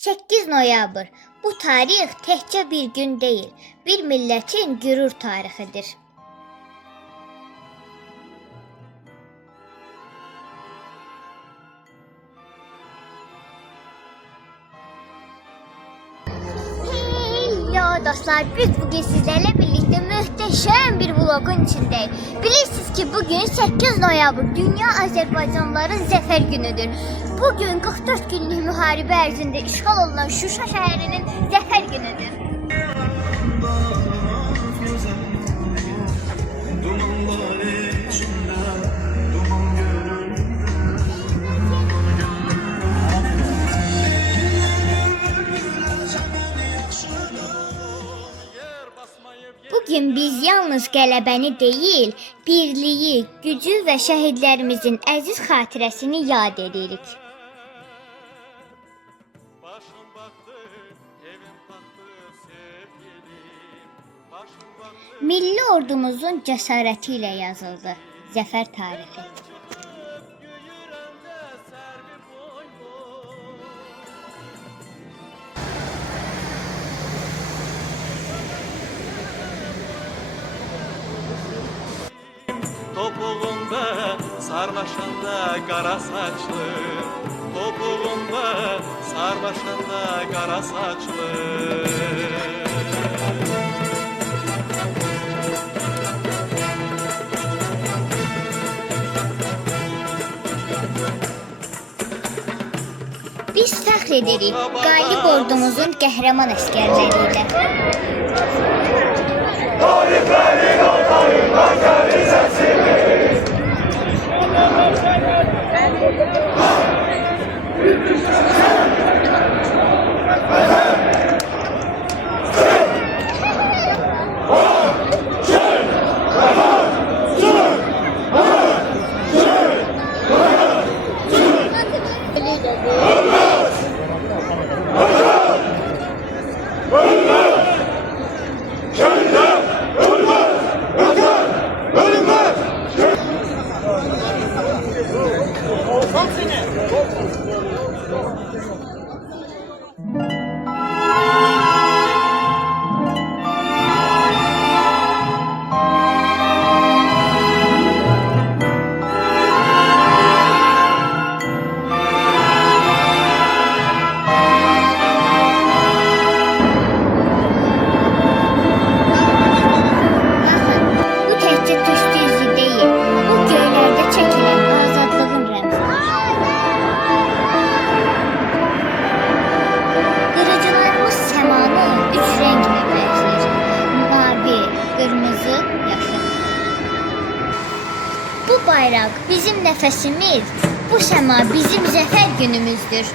8 noyabr. Bu tarix təkcə bir gün deyil, bir millətin qürur tarixidir. Hello dostlar, biz bugün sizlerle birlikte muhteşem bir vlogun içindeyiz. Bilirsiniz ki bugün 8 noyabr Dünya Azərbaycanlıların Zəfər günüdür. Bugün 44 günlük müharibə ərzində işğal olunan Şuşa şəhərinin Zəfər günüdür. Bugün biz yalnız qələbəni deyil, birliyi, gücü və şəhidlərimizin əziz xatirəsini yad edirik. Milli ordumuzun cəsarəti ilə yazıldı Zəfər tarixi. Topuğunda sarmaşanda qara saçlı, topuğunda sarmaşanda qara saçlı. Biz fəxr edirik qalib ordumuzun qəhrəman əsgərləri ilə. Tariflerin altarından geldi sesimiz. Bu bayraq bizim nəfəsimiz, bu səma bizim zəfər günümüzdür.